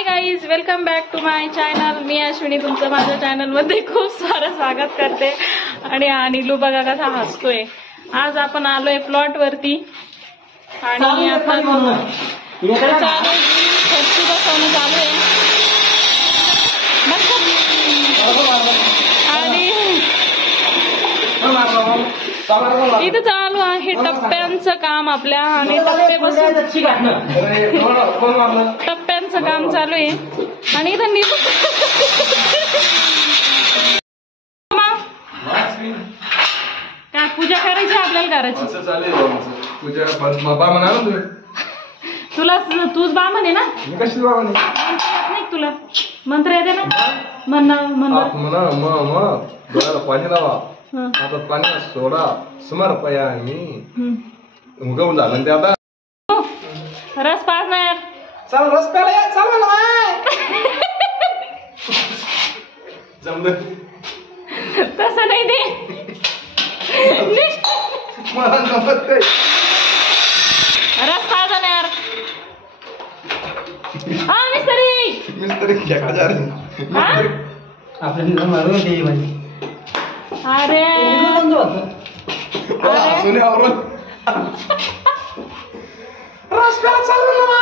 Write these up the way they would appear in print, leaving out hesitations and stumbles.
High guys, welcome back to my channel. मी अश्विनी तुमचं माझ्या चॅनलमध्ये खूप सारं स्वागत करते. आणि नीलू बघा कसा हसतोय. आज आपण आलोय प्लॉट वरती आणि आता फरशी बसवणं चालू आहे. आणि इथं चालू आहे टप्प्यांचं काम आपल्या आणि टप्प्यांचं काम चालू आहे. आणि इथं काय पूजा करायची आपल्याला करायची. तुला तूच बा म्हणे ना. कशी बा म्हणे नाही तुला मंत्र येते ना. डोळ्याला पाणी लावा, आता पाणी सोडा, समर्पया मी उगवून झालं ते आता रस पास नाही. चाल रस प्याला चाल ना जमलं तसं नाही दे मला जमत नाही. रस पास नाही यार. हा मिस्त्री आपल्याला मारून दे भाई. अरे रस प्याला चालू ना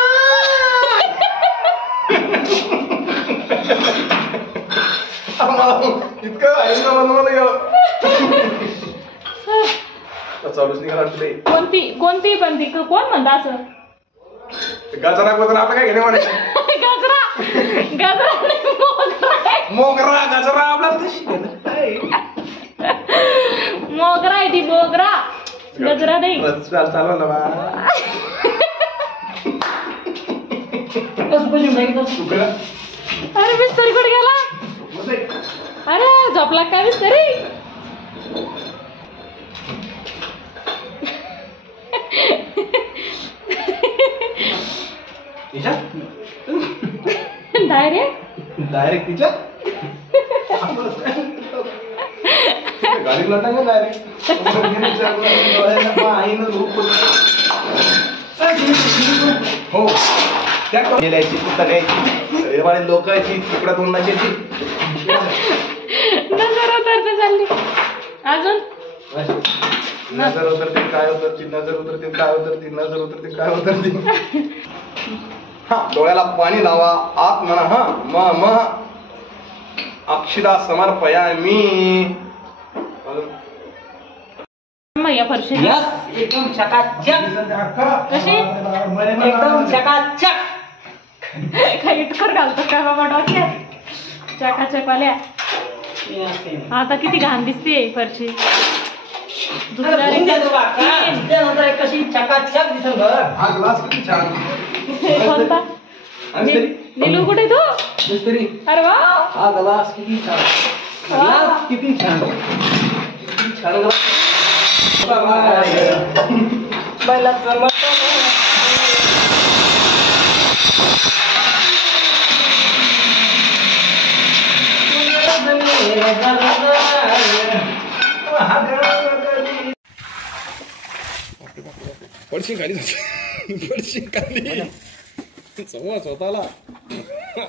इतकं आहे ना मला चालूच निघाला. कोणती पण ती कोण म्हणता असं. गजरा गजरा आपलं काय घेणे म्हणे. गजरा मोगरा गजरा आपला मोगरा आहे ती. मोगरा गजरा नाही. चालू ना अरे मिस्त्री कुठे गेला. अरे झोपला काय मिस्त्री. डायरेक्ट तिच्या गाडी लाटा डायरेक्ट हो त्या गेल्याची पुस्तकाची लोकांची तुकडा तोंडाची नजर उतरते चालली. अजून नजर उतरते काय उतरते, नजर उतरते काय उतरते, नजर उतरते काय उतरते. हा डोळ्याला पाणी लावा, आत म्हणा हा म म अक्षिदा समर्पया मी. या फरशी एकदम चकाचक. कशी एकदम चकाचक. काही इटकर घालतो काय बाबा डोक्यात. चकाचक वाल्या. आता किती घाण दिसते फरशी. कशी चकाचक दिसत घर. हा ग्लास किती छान. कोणता नीलू कुठे तू. अरे वा हा ग्लास किती छान. ग्लास किती छान. किती छान ग्लास. पडशी खाली पडशी खाली समोर स्वतःला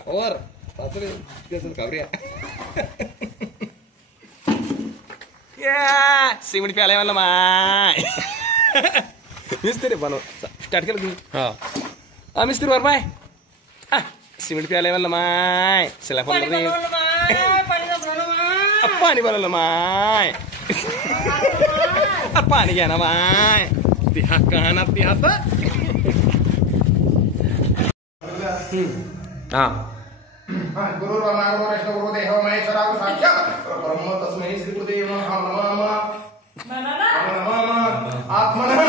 वर घाबऱ्या सिमेंट प्यालाय मला माय. मिस्त्री बनव स्टार्ट केलं तुम्ही. हा मिस्त्री वर पाय सिमेंट प्यालाय मला माय. चला पाणी बनवलं माय. पाणी घ्या ना माय. ती हा कहाना ती हात हा गुरु गुरुदेव महेश्वरा साक्षात ब्रह्म तस्मै श्री गुरुदेव नमः. आत्मनः